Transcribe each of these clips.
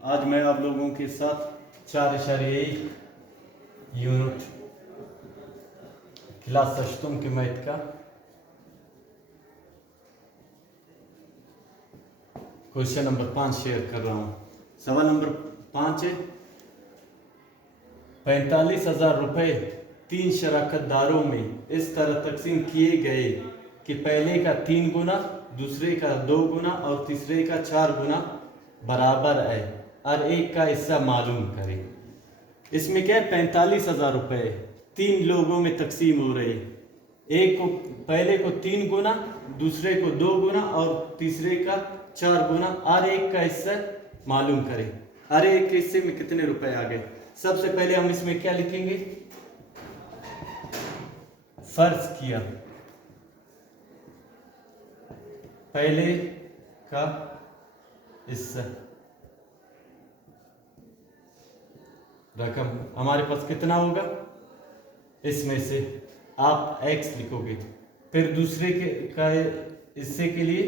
आज मैं आप लोगों के साथ 4.1 यूनिट क्लास अष्टम के मैथ का क्वेश्चन नंबर 5 शेयर कर रहा हूँ। सवाल नंबर 5 है, 45,000 रुपये 3 शराकतदारों में इस तरह तकसीम किए गए कि पहले का 3 गुना, दूसरे का 2 गुना और तीसरे का 4 गुना बराबर है और एक का हिस्सा मालूम करें। इसमें क्या है, 45,000 रुपये 3 लोगों में तकसीम हो रही। एक को पहले को 3 गुना, दूसरे को 2 गुना और तीसरे का 4 गुना और एक का हिस्सा मालूम करें। अरे एक हिस्से में कितने रुपए आ गए। सबसे पहले हम इसमें क्या लिखेंगे, फर्ज किया पहले का हिस्सा रकम हमारे पास कितना होगा, इसमें से आप x लिखोगे। फिर दूसरे के का हिस्से के लिए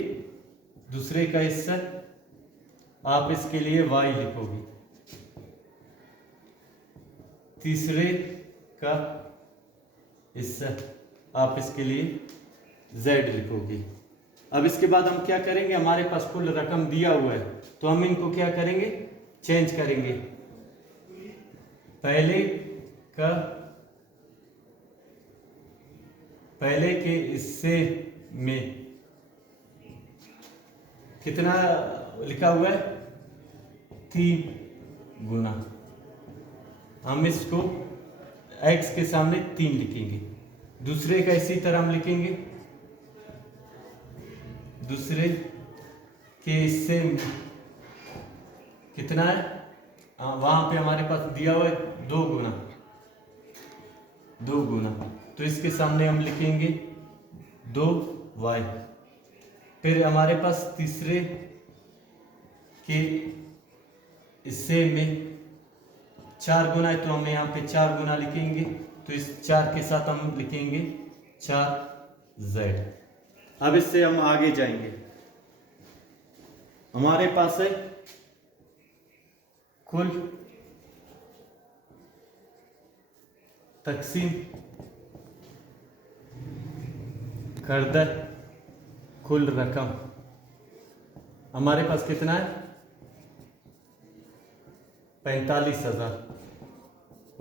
दूसरे का हिस्सा आप इसके लिए y लिखोगे, तीसरे का हिस्सा आप इसके लिए z लिखोगे। अब इसके बाद हम क्या करेंगे, हमारे पास कुल रकम दिया हुआ है तो हम इनको क्या करेंगे, चेंज करेंगे। पहले के हिस्से में कितना लिखा हुआ है, 3 गुना। हम इसको x के सामने 3 लिखेंगे। दूसरे का इसी तरह हम लिखेंगे, दूसरे के हिस्से में कितना है, वहां पे हमारे पास दिया हुआ है 2 गुना, तो इसके सामने हम लिखेंगे 2y। फिर हमारे पास तीसरे के हिस्से में 4 गुना है तो हम यहाँ पे 4 गुना लिखेंगे, तो इस 4 के साथ हम लिखेंगे 4z। अब इससे हम आगे जाएंगे। हमारे पास है कुल तकसीम करदा कुल रकम हमारे पास कितना है, 45,000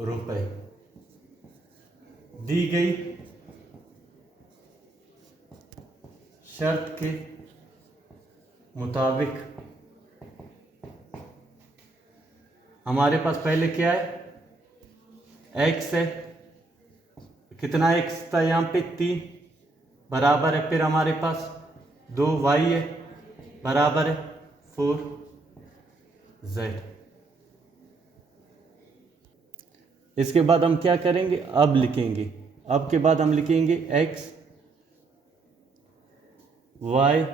रुपये दी गई शर्त के मुताबिक। हमारे पास पहले क्या है, x है, कितना x था यहाँ पे 3 बराबर है। फिर हमारे पास 2y है बराबर है 4z। इसके बाद हम क्या करेंगे, अब लिखेंगे, अब के बाद हम लिखेंगे x y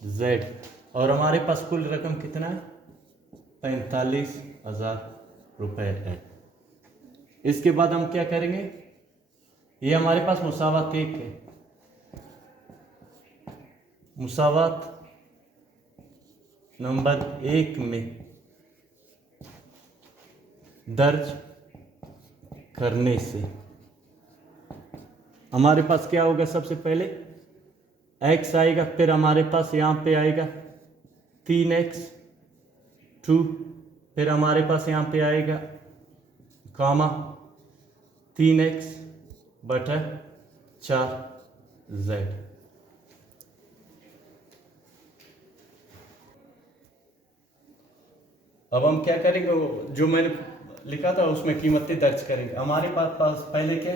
z और हमारे पास कुल रकम कितना है, 45,000 रुपये है। इसके बाद हम क्या करेंगे, ये हमारे पास मुसावात 1 है, मुसावात नंबर 1 में दर्ज करने से हमारे पास क्या होगा, सबसे पहले x आएगा, फिर हमारे पास यहाँ पे आएगा 3x 2, फिर हमारे पास यहाँ पे आएगा कामा 3x बटा 4z। अब हम क्या करेंगे, जो मैंने लिखा था उसमें कीमतें दर्ज करेंगे। हमारे पास पहले क्या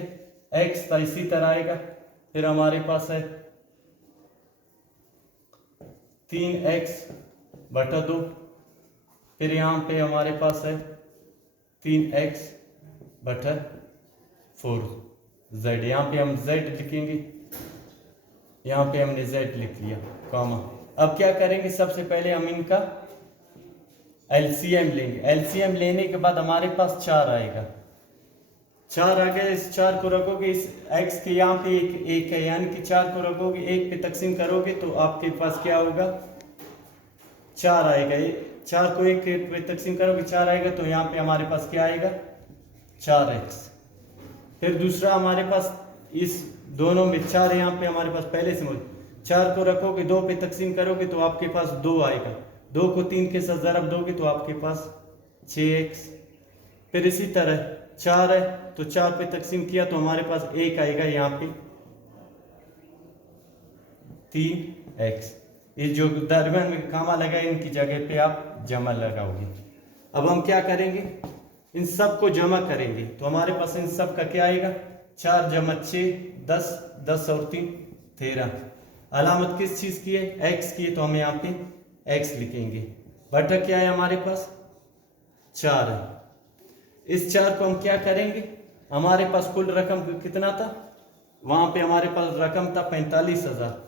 x था, इसी तरह आएगा, फिर हमारे पास है 3x बटा 2, फिर यहाँ पे हमारे पास है 3x बटा 4z। यहाँ पे हम z लिखेंगे, यहाँ पे हमने z लिख लिया कामा। अब क्या करेंगे, सबसे पहले हम इनका एलसीएम लेंगे। एलसीएम लेने के बाद हमारे पास 4 आएगा, 4 आ गया। इस 4 को रखोगे, इस x के यहाँ पे एक है, यानी कि 4 को रखोगे 1 पे तकसीम करोगे तो आपके पास क्या होगा, 4 आएगा। ये 4 को 1 पे तकसीम करोगे 4 आएगा, तो यहाँ पे हमारे पास क्या आएगा 4x। फिर दूसरा हमारे पास इस दोनों में 4 यहाँ पे हमारे पास पहले से मौजूद, 4 को रखोगे 2 पे तकसीम करोगे तो आपके पास 2 आएगा, 2 को 3 के साथ ज़रब दोगे तो आपके पास 6x। फिर इसी तरह 4 है तो 4 पे तकसीम किया तो हमारे पास 1 आएगा, यहाँ पे 3x। ये जो दरमियान में कामा लगा इनकी जगह पे आप जमा लगाओगे। अब हम क्या करेंगे, इन सब को जमा करेंगे तो हमारे पास इन सब का क्या आएगा 4 जमा 6 10, 10 और 3 13। अलामत किस चीज़ की है x की है, तो हम यहाँ पे x लिखेंगे। बटा क्या है हमारे पास 4 है। इस 4 को हम क्या करेंगे, हमारे पास कुल रकम कितना था, वहां पे हमारे पास रकम था 45,000।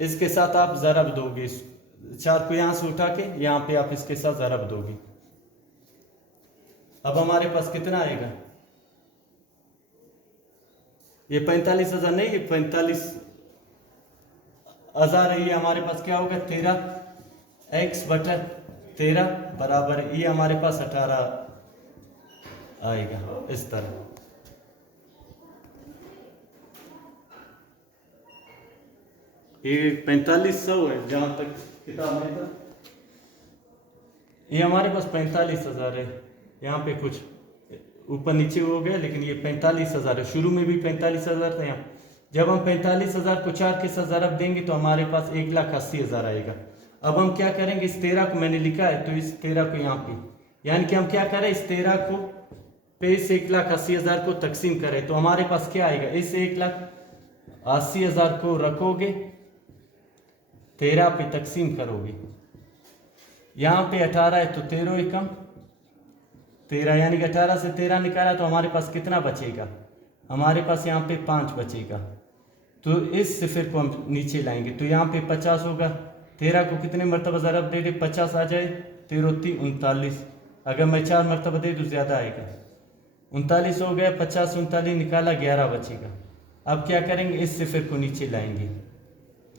इसके साथ आप ज़रब दोगे, 4 को यहां से उठा के यहाँ पे आप इसके साथ ज़रब दोगे। अब हमारे पास कितना आएगा, ये 45,000 नहीं, ये 45,000 है। ये हमारे पास क्या होगा 13x बटा 13 बराबर, ये हमारे पास 18 आएगा। इस तरह ये 4500 है जहां तक किताब में था, ये हमारे पास 45,000 है। यहाँ पे कुछ ऊपर नीचे हो गया, लेकिन ये 45,000 है। शुरू में भी 45,000 था यहाँ। जब हम 45,000 को 4 के साथ ज़रब देंगे तो हमारे पास 1,80,000 आएगा। अब हम क्या करेंगे, इस 13 को मैंने लिखा है तो इस 13 को यहाँ पे, यानी कि हम क्या करें, इस 13 को पे इस 1,80,000 को तकसीम करें तो हमारे पास क्या आएगा, इस 1,80,000 को रखोगे 13 पे तकसीम करोगे, यहाँ पे 18 है तो 13 एकम 13, यानी कि 18 से 13 निकाला तो हमारे पास कितना बचेगा, हमारे पास यहाँ पे 5 बचेगा। तो इस सिफर को हम नीचे लाएंगे तो यहाँ पे 50 होगा। 13 को कितने मरतबा ज़रब दे दे 50 आ जाए, 13 3 39। अगर मैं 4 मरतबा दे तो ज़्यादा आएगा, 39 हो गया। 50 39 निकाला 11 बचेगा। अब क्या करेंगे, इस सिफर को नीचे लाएंगे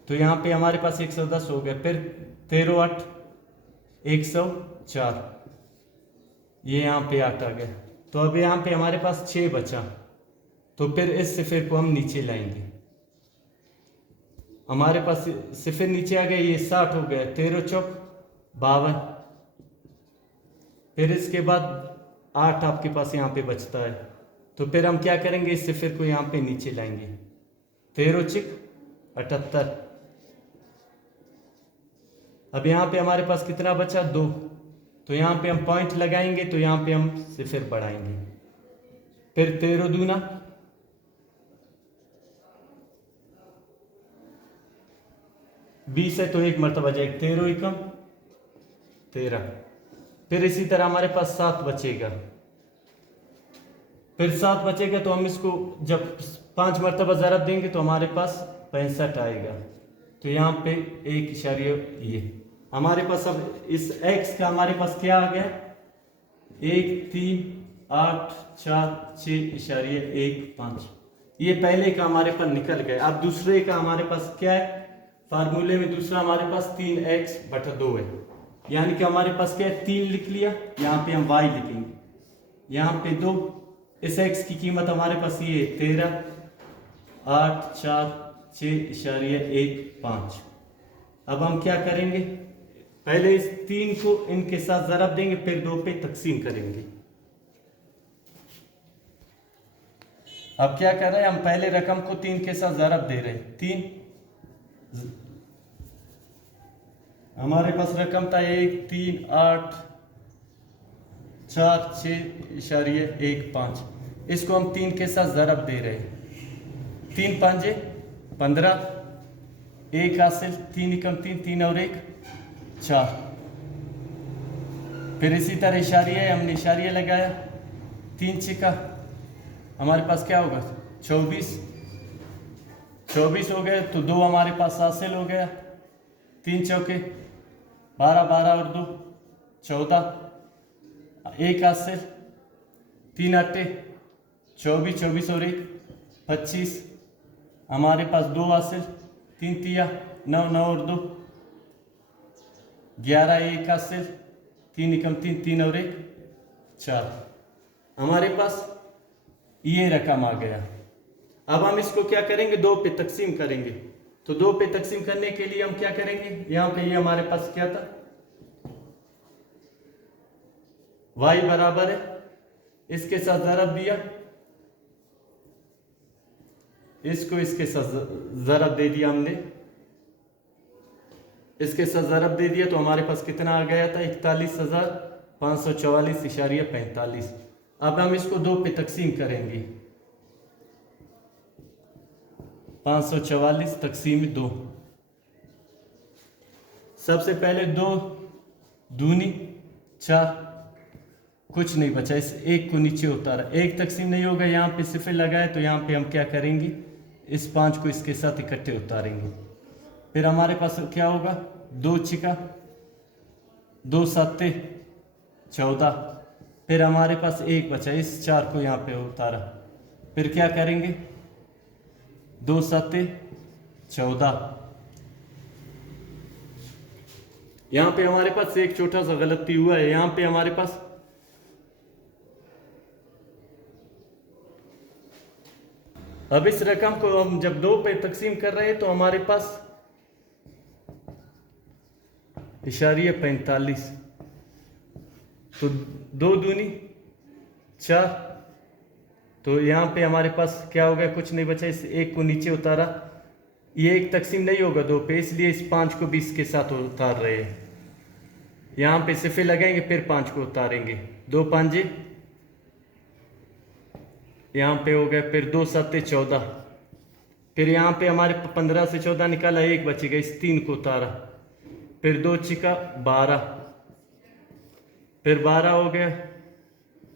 तो यहाँ पे हमारे पास 110 हो गया। फिर 13 8 104, ये यहाँ पे 8 आ गया। तो अब यहाँ पे हमारे पास 6 बचा, तो फिर इस सिफर को हम नीचे लाएंगे। हमारे पास सिफर नीचे आ गया, ये 60 हो गया। 13 चौक 52, फिर इसके बाद 8 आपके पास यहाँ पे बचता है। तो फिर हम क्या करेंगे, इस सिफर को यहाँ पे नीचे लाएंगे। 13 चिक 78। अब यहाँ पे हमारे पास कितना बचा 2, तो यहाँ पे हम पॉइंट लगाएंगे तो यहाँ पे हम सिफर बढ़ाएंगे। फिर 13 दूना 20 है तो 1 मरतबा जाएगा, 13 एकम 13। फिर इसी तरह हमारे पास 7 बचेगा। फिर 7 बचेगा तो हम इसको जब 5 मरतबा ज़रब देंगे तो हमारे पास 65 आएगा। तो यहाँ पे 1 ये हमारे पास। अब इस x का हमारे पास क्या आ गया, 1 3 8 4 6.15। ये पहले का हमारे पास निकल गया। अब दूसरे का हमारे पास क्या है, फार्मूले में दूसरा हमारे पास 3x बटा 2 है, यानी कि हमारे पास क्या है 3 लिख लिया, यहाँ पे हम y लिखेंगे, यहाँ पे 2। इस x की कीमत हमारे पास ये 13 8 4 6.15। अब हम क्या करेंगे, पहले इस 3 को इनके साथ ज़रब देंगे, फिर 2 पे तकसीम करेंगे। अब क्या कर रहे हैं, हम पहले रकम को 3 के साथ ज़रब दे रहे हैं। 3 हमारे पास रकम था 1 3 8 4 6.15। इसको हम 3 के साथ ज़रब दे रहे हैं। 3 5 15, 1 हासिल, 3 एकम 3, 3 और 1 4। फिर इसी तरह इशारिया है, हमने इशारिया लगाया, 3 छिका हमारे पास क्या होगा 24 हो गए, तो 2 हमारे पास हासिल हो गया। 3 चौके 12 12 और 2 14, 1 हासिल, 3 8 24 24 और 1 25। हमारे पास 2 हासिल, 3 तिया 9, 9 और 2 11, 1 हासिल, 3 एकम 3, 3 और 1 4। हमारे पास ये रकम आ गया। अब हम इसको क्या करेंगे, 2 पे तकसीम करेंगे। तो 2 पे तकसीम करने के लिए हम क्या करेंगे, यहाँ पे ये हमारे पास क्या था, y बराबर है, इसके साथ ज़रब दिया, इसको इसके साथ ज़रब दे दिया हमने, इसके साथ ज़रब दे दिया, तो हमारे पास कितना आ गया था, 41,544.45। अब हम इसको 2 पे तकसीम करेंगे, 544 तकसीम 2। सबसे पहले 2 दूनी 4, कुछ नहीं बचा, इस 1 को नीचे उतारा, 1 तकसीम नहीं होगा, यहाँ पे सिफर लगाए, तो यहाँ पे हम क्या करेंगे, इस 5 को इसके साथ इकट्ठे उतारेंगे। फिर हमारे पास क्या होगा, 2 छिका 2 सत्ते 14, फिर हमारे पास 1 बचा, इस 4 को यहाँ पे उतारा, फिर क्या करेंगे, 2 सत्ते 14। यहाँ पे हमारे पास एक छोटा सा गलती हुआ है, यहाँ पे हमारे पास अब इस रकम को हम जब 2 पे तकसीम कर रहे हैं तो हमारे पास इशारिया 45, तो 2 दूनी 4, तो यहाँ पे हमारे पास क्या हो गया, कुछ नहीं बचा, इस 1 को नीचे उतारा, ये 1 तकसीम नहीं होगा 2 पे, इसलिए इस 5 को भी इसके साथ उतार रहे हैं। यहाँ पे सिफे लगाएंगे, फिर 5 को उतारेंगे, 2 पांजे, यहाँ पे हो गया, फिर 2 सत्ते 14, फिर यहाँ पे हमारे 15 से 14 निकाला, 1 बचेगा, इस 3 को उतारा, फिर 2 छिका 12, फिर 12 हो गया,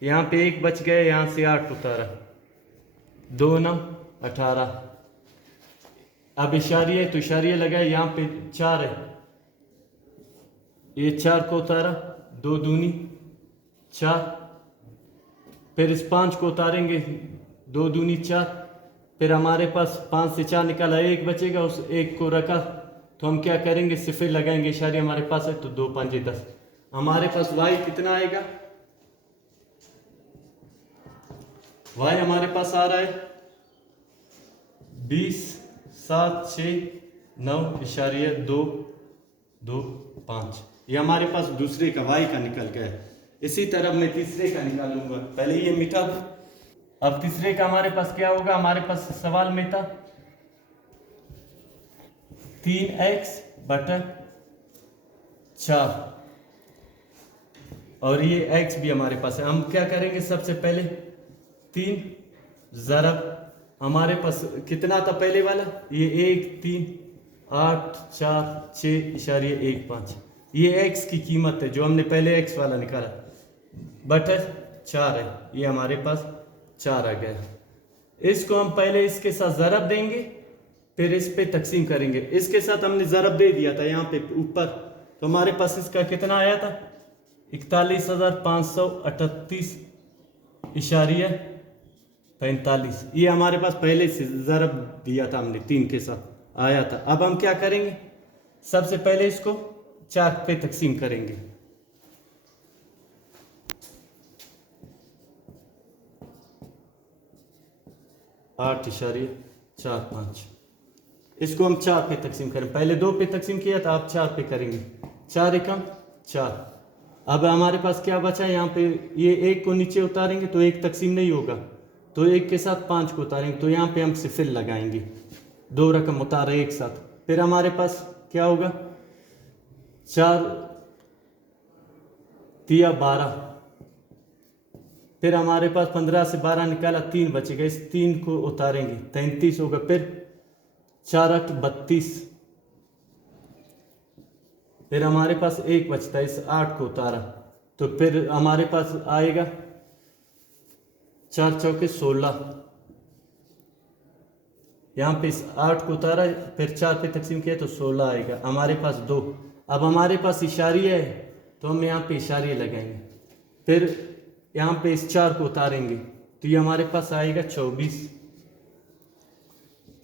यहाँ पे 1 बच गया, यहाँ से 8 उतारा, 2 9 18। अब इशारिया है तो इशारिया लगाया, यहाँ पे 4 है, ये 4 को उतारा, 2 दूनी 4, फिर इस 5 को उतारेंगे, 2 दूनी 4, फिर हमारे पास 5 से 4 निकाला, 1 बचेगा, उस 1 को रखा, तो हम क्या करेंगे, सिफर लगाएंगे, इशारिया हमारे पास है, तो 2 5 10। हमारे पास y कितना आएगा, y हमारे पास आ रहा है 20 7 6 9 इशारिया 2 2 5। ये हमारे पास दूसरे का y का निकल गया है। इसी तरह मैं तीसरे का निकालूंगा, पहले ये मिटा दो। अब तीसरे का हमारे पास क्या होगा, हमारे पास सवाल में था 3x बटा 4 और ये x भी हमारे पास है। हम क्या करेंगे, सबसे पहले 3 ज़रब हमारे पास कितना था पहले वाला, ये 1 3 8 4 6 इशारिया 1 5, ये x की कीमत है जो हमने पहले x वाला निकाला, बटा 4 है, ये हमारे पास 4 आ गया। इसको हम पहले इसके साथ ज़रब देंगे, फिर इस पे तकसीम करेंगे। इसके साथ हमने ज़रब दे दिया था यहाँ पे ऊपर, तो हमारे पास इसका कितना आया था, 41,538 इशारिया 45। ये हमारे पास पहले से ज़रब दिया था हमने, 3 के साथ आया था। अब हम क्या करेंगे, सबसे पहले इसको 4 पे तकसीम करेंगे। आठ इशारिया 4 5, इसको हम 4 पे तकसीम करें, पहले 2 पे तकसीम किया था, आप 4 पे करेंगे, 4 एकम 4। अब हमारे पास क्या बचा है, यहाँ पे ये 1 को नीचे उतारेंगे तो 1 तकसीम नहीं होगा, तो 1 के साथ 5 को उतारेंगे, तो यहाँ पे हम सिफर लगाएंगे, 2 रकम उतारे एक साथ। फिर हमारे पास क्या होगा, 4 तिया 12, फिर हमारे पास 15 से 12 निकाला, 3 बचेगा, इस 3 को उतारेंगे, 33 होगा, फिर 4 8 32, फिर हमारे पास 1 बचता है, इस 8 को उतारा, तो फिर हमारे पास आएगा 4 चौके 16, यहाँ पे इस 8 को उतारा, फिर 4 पे तकसीम किया तो 16 आएगा, हमारे पास 2। अब हमारे पास इशारिया है तो हम यहाँ पे इशारिया लगाएंगे, फिर यहाँ पे इस 4 को उतारेंगे, तो ये हमारे पास आएगा 24,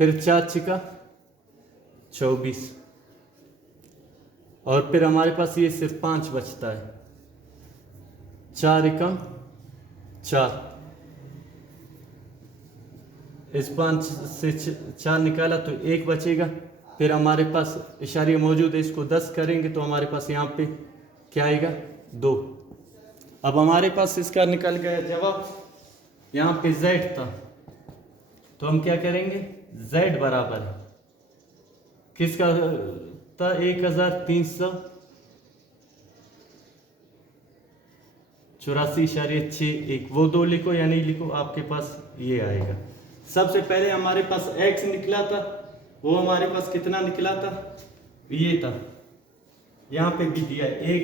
फिर 4 छिका 24, और फिर हमारे पास ये सिर्फ 5 बचता है। 4 एकम 4, इस 5 से 4 निकाला तो 1 बचेगा। फिर हमारे पास इशारिया मौजूद है, इसको 10 करेंगे तो हमारे पास यहाँ पे क्या आएगा 2। अब हमारे पास इसका निकल गया जवाब। यहाँ पे z था तो हम क्या करेंगे, z बराबर है किसका था 1384.61, वो 2 लिखो या नहीं लिखो, आपके पास ये आएगा। सबसे पहले हमारे पास x निकला था, वो हमारे पास कितना निकला था, ये था, यहाँ पे भी दिया है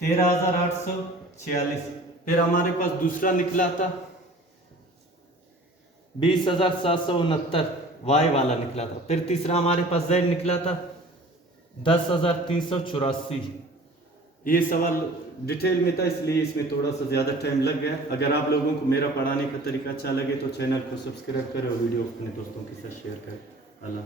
13,846। फिर हमारे पास दूसरा निकला था 20,769, y वाला निकला था। फिर तीसरा हमारे पास z निकला था 10,384। ये सवाल डिटेल में था इसलिए इसमें थोड़ा सा ज़्यादा टाइम लग गया। अगर आप लोगों को मेरा पढ़ाने का तरीका अच्छा लगे तो चैनल को सब्सक्राइब करें और वीडियो अपने दोस्तों के साथ शेयर करें। अल्लाह।